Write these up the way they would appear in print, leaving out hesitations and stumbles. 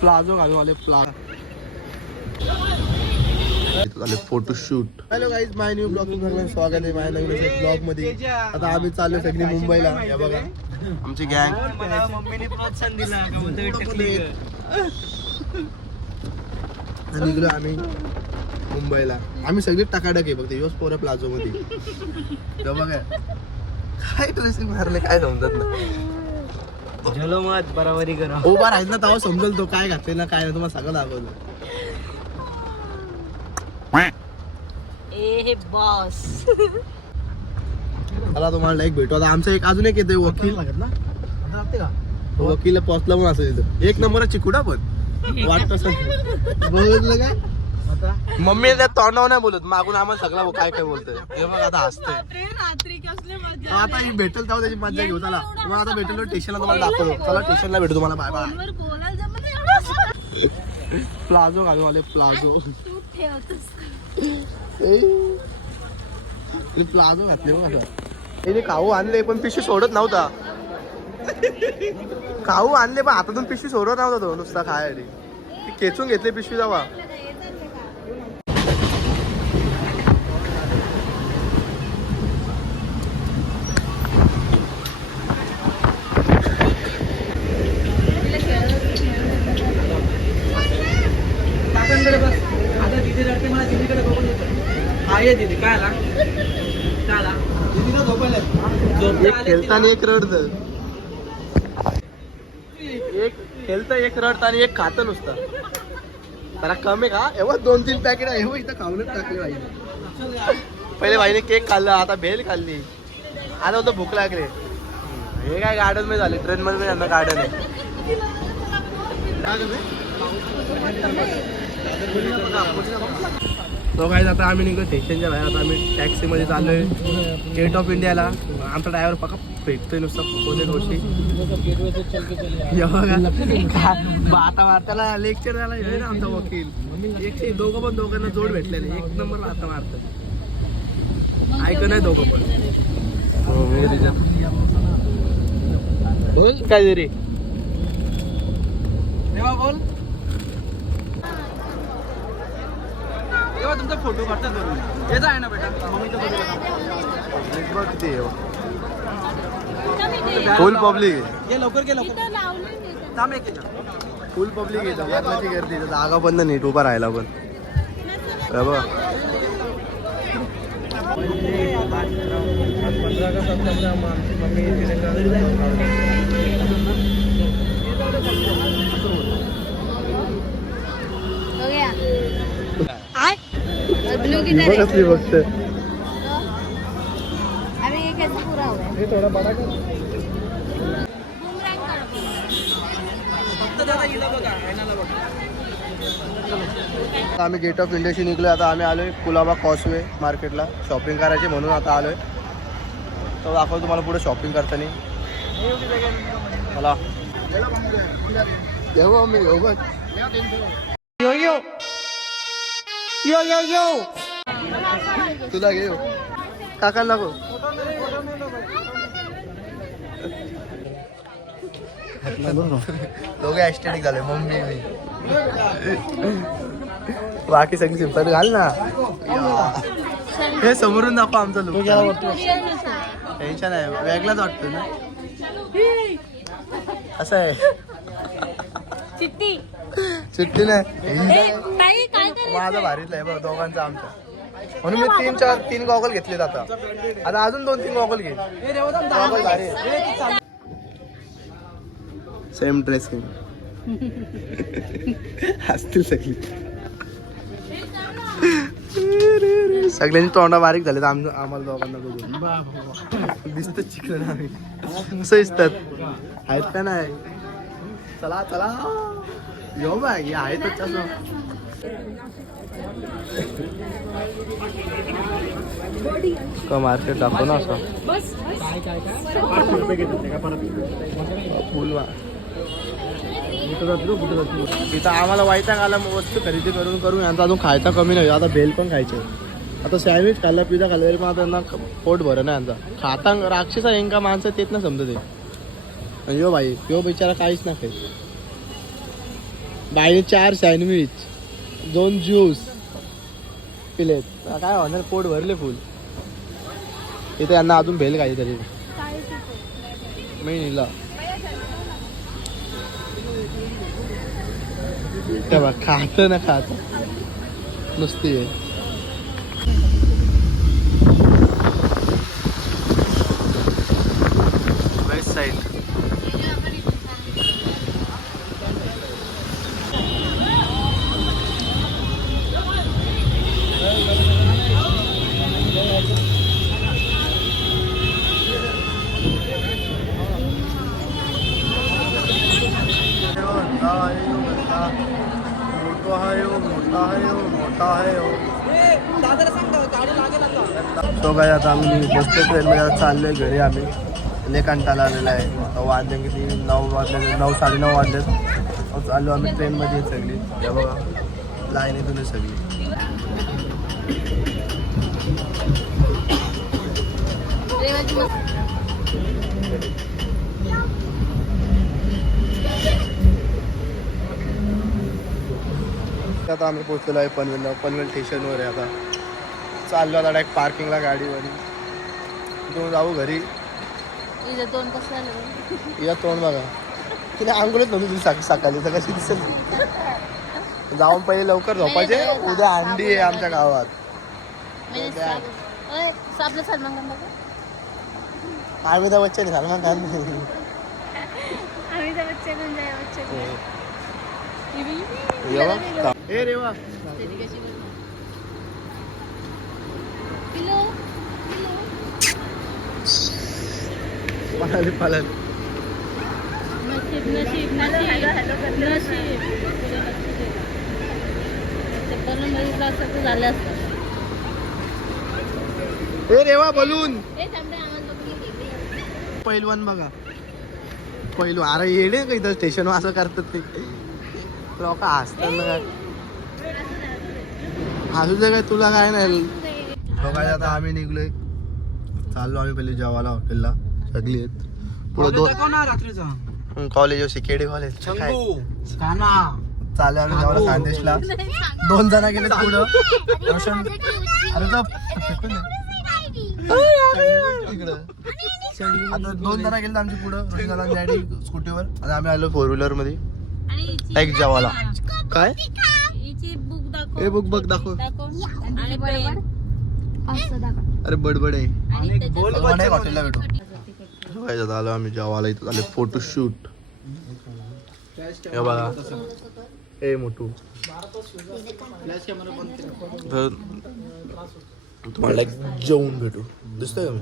Palazzo घालून आले photoshoot. Hello guys, माय new blog सगळ्यांना स्वागत आहे माझ्या नवीन ब्लॉग मध्ये. आता आम्ही चाललो सगळी मुंबईला. हे बघा आमची गँग. मम्मीने प्रोत्साहन दिला निघलो आम्ही मुंबईला. आम्ही सगळे टकाटक आहे फक्त योच पोरं प्लाझो मध्ये. हे बघा काय ड्रेसिंग मारले काय समजत ना. झलो मत बराबरी करा. उभा राहायचं ना तेव्हा समजेल तो काय घातले ना काय नाही. तुम्हाला सगळं दाखवलं. ए बॉस मला तुम्हाला एक भेटू. आता आमचा एक अजून एक येतोय वकील. वकील पोचला पण असं तिथं एक नंबर चिकुडा पण वाटत बघितलं काय. मम्मी त्या तोंडावर नाही बोलत, मागून आम्हाला सगळं काय काय बोलतोय. हे बघ आता हसतोय. आता ही भेटेल तेव्हा त्याची मजा घेऊ. चला तुम्हाला आता भेटेल स्टेशनला तुम्हाला दाखवतो. चला स्टेशनला भेटू तुम्हाला. Bye bye. प्लाझो घालून आले प्लाझो. प्लाझो घातले बघ. त्याने खाऊ आणले पण पिशवी सोडत नव्हता. खाऊ आणले पण हातातून पिशवी सोडत नव्हता तो नुसता खायसाठी. खेचून घेतले पिशवी जावा. एक खेळताना एक रडत. एक खेळतं एक रडत आणि एक खातं नुसतं. जरा कमी का एवढं 2-3 पॅकेट आहे. हो इथं खाऊनच टाकले बाईने. पहिले बाईने केक खाल्ला, आता भेल खाल्ली, आता होतं भूक लागले. हे काय गार्डन मध्ये झाले. ट्रेन मध्ये यांना गार्डन आहे. तो काय आता आम्ही निघलो स्टेशनच्या बाहेर. आता आम्ही टॅक्सीमध्ये चाललोय गेट ऑफ इंडियाला. आमचा ड्रायव्हर पक्का भेटतोय नुसता कोणी गोष्टी. आता वार्ताला लेक्चर झाला ना आमचा वकील. दोघं पण दोघांना जोड भेटलेले एक नंबर आता मारतात. ऐक नाही दोघं पण. बोल काय तरी बोल. तुमचा फोटो काढतात याचा आहे ना बेटा. फुल पब्लिक आहे. लवकर गे लवकर. फुल पब्लिक आहे. जबरदस्ती गर्दी. जागा पण नीट उभा राहायला पण. कसली बघत थोडा बडा कर. आम्ही गेट ऑफ इंडियाशी निघलोय. आता आम्ही आलोय कुलाबा कॉसवे मार्केटला शॉपिंग करायची म्हणून आता आलोय. तो दाखवतो तुम्हाला पुढे शॉपिंग करताना. मला येऊ मी येऊ बघ. यो यो यो यो यो तुला घे काका नको. दोघे ॲस्टेटिक झाले मम्मी मी. बाकी सगळी सिंपल घाल ना. हे समोरून दाखव आमचा लुक. टेन्शन आहे वेगळाच वाटतो ना. असं आहे चिठ्ठी नाही माझा भारीतला आहे बघ दोघांचा आमचा. म्हणून मी 3 गॉगल घेतलेत. आता अजून 2-3 गॉगल घे. गॉगल भारी सेम ड्रेस घेऊन असतील सगळी. सगळ्यांनी तोंडा बारीक झालेत आम्हाला दोघांना बघून. दिसत चिकन आम्ही असं दिसतात आहेत का नाही. चला चला येऊ बाय हे आहेतच असं. का मार्केट दाखव ना असं. फुल इथं आम्हाला वाईटाक आला वस्तू खरेदी करून करून यांचा अजून खायचा कमी नाही. आता भेल पण खायचे. आता सँडविच खाल्ला पिझ्झा खाल्ला तरी पण आता त्यांना पोट भर ना यांचा. खाता राक्षसा इंका माणसं तेच ना समजत आहे. यो बाई यो बिचारा काहीच नाही खात. बाईने 4 सँडविच 2 ज्यूस पिलेत. काय होणार, पोट भरले फुल. इथे यांना अजून भेल काहीतरी मी नेला. तेव्हा खात ना खात नुसती आहे. वेस्ट साईड तो काय आता आम्ही बसतो ट्रेनमध्ये चाललोय घरी. आम्ही लय कंटाळा आलेला आहे. वाजले किती 9 वाजले 9 साडेनऊ वाजलेत. चाललो आम्ही ट्रेनमध्ये सगळी. त्या बघा लाईनीतून सगळी. आता आम्ही पोहोचलेलो आहे पनवेल स्टेशनवर आहे. आता चाललो आता डायरेक्ट पार्किंगला गाडीवर. तिथून जाऊ घरी. या तोंड बघा तिने आंघोळीत नव्हती तुझी सकाळी तर कशी दिसेल. जाऊन पहिले लवकर झोपायचे. उद्या अंडी आहे आमच्या गावात. अमिताभ बच्चन सलमान खान ए रेवा पालाली पालाली. ए रेवा बलून पहिलवान बघा. पहिलू अरे येणे का इथं स्टेशन असं करतात ते लोक हसतात ना. काय हसू दे काय तुला काय नाही. बघा आता आम्ही निघलोय. चाललो आम्ही पहिले जेवायला हॉटेलला सगळी आहेत. पुढे 2 कॉलेज सिकेडी कॉलेज चाललो आम्ही जेवायला खानदेशला. 2 जण गेले पुढं. अरे इकडं आता 2 जण गेले आमच्या पुढं. रोशनाला डॅडी स्कूटीवर आणि आम्ही आलो 4 व्हीलर मध्ये एक जेवायला. काय ए बुक बघ दाखव. अरे बडबड आहे. हॉटेलला भेटू. आलो आम्ही जेवायला. इथं आले फोटोशूट. हे बघा ए मोठू तुम्हाला एक जेवून भेटू. दिसतंय का मी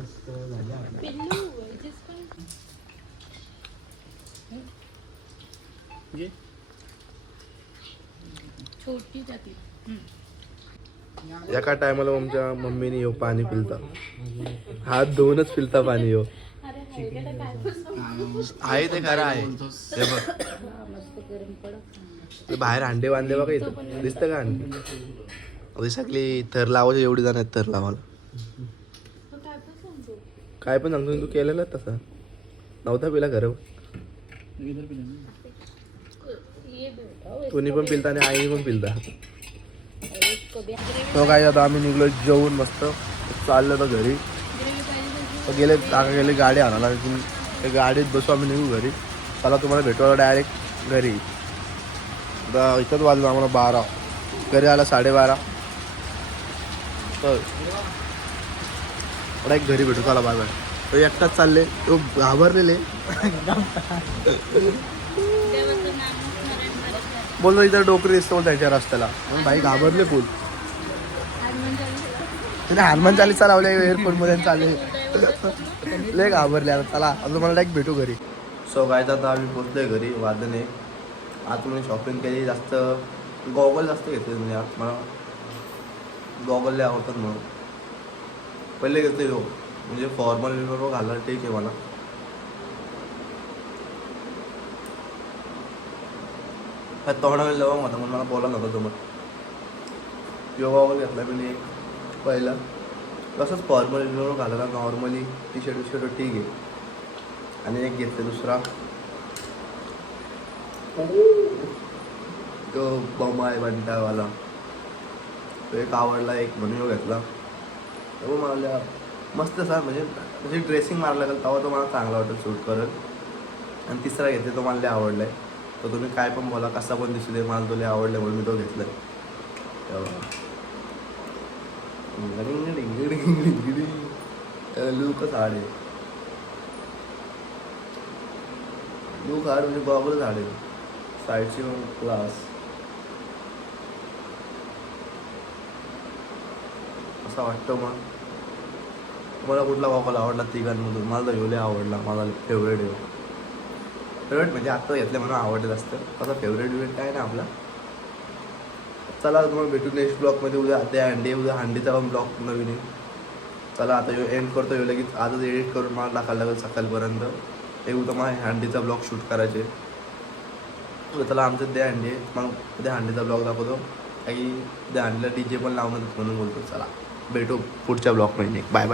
एका टायमाला आमच्या मम्मीने येऊ पाणी पिलता. हात धुवूनच पिलता पाणी येऊ. आहे ते खरं आहे. हे बघ ते बाहेर अंडे बांधले बघा. इथं दिसतं का अंडी. सगळी थर लावायची एवढी जण आहेत थर लावायला. काय पण सांगतो तू केलेलं तसा नव्हता पिला खरं. तुम्ही पण पिलता आणि आईने पण पिलता. तो काय आता आम्ही निघलो जेवून मस्त. चाललं तर घरी गेले. काका गेले गाडी आणायला. त्या गाडीत बसू आम्ही निघू घरी. चला तुम्हाला भेटू डायरेक्ट घरी. आता इथंच वाजलं आम्हाला 12. घरी आला 12:30. तर डायरेक्ट घरी भेटू. चला बाय बाय. तो एकटाच चालले. तो घाबरलेले बोललो इथं डोकरी दिसतो त्याच्या रस्त्याला. म्हणून भाई घाबरले फुल. तिने हनुमान चालीसा लावले एअरपोर्ट मध्ये चालले. लय घाबरले. आता चला अजून मला डायरेक्ट भेटू घरी. सो काय आता आम्ही पोचलोय घरी. वादने आतमध्ये शॉपिंग केली. जास्त गॉगल जास्त घेतले तुम्ही. मला गॉगल लय आवडतात म्हणून पहिले घेतले. हो म्हणजे फॉर्मल विफॉर्मल घालायला ठीक आहे मला. तोंडाला लावा होता म्हणून मला बोला नव्हता जमत. गॉगल घेतला मी एक पहिला. तसंच फॉर्मल विफॉर्मल घालायला नॉर्मली टी शर्ट ठीक आहे. आणि एक घेतलं दुसरा तो बॉम्बाय बंटावाला तो एक आवडला, एक म्हणून घेतला तो मला मस्त असा म्हणजे ड्रेसिंग मारला गेला तेव्हा तो मला चांगला वाटत शूट करत. आणि तिसरा घेतला तो मला लय आवडलाय. तर तुम्ही काय पण बोला, कसा पण दिसू दे, मला तो लय आवडलाय म्हणून मी तो घेतलाय. लूकच हाड आहे, लूक हाड म्हणजे गॉगल झाड आहे. साईडची क्लास असा वाटतं. मग मला कुठला गॉगल आवडला तिघांमधून? मला तर ह्यो आवडला, मला फेवरेट आहे. फेवरेट म्हणजे आत्ता घेतलं म्हणून आवडत असतं. असा फेवरेट विवेट काय ना आपला. चला तुम्हाला भेटू नेक्स्ट ब्लॉगमध्ये. उद्या त्या हंडी, उद्या हंडीचा पण ब्लॉग नवीन आहे. चला आता यो एंड करतो. यो लगेच आजच एडिट करून मला टाकायला लागेल सकाळपर्यंत. एक उद्या मला हंडीचा ब्लॉग शूट करायचे. चला आमचं त्या हंडी आहे, मग त्या हंडीचा ब्लॉग दाखवतो. काही त्या हंडीला DJ पण लावणार म्हणून बोलतो. चला भेटू पुढच्या ब्लॉगमध्ये. Bye bye.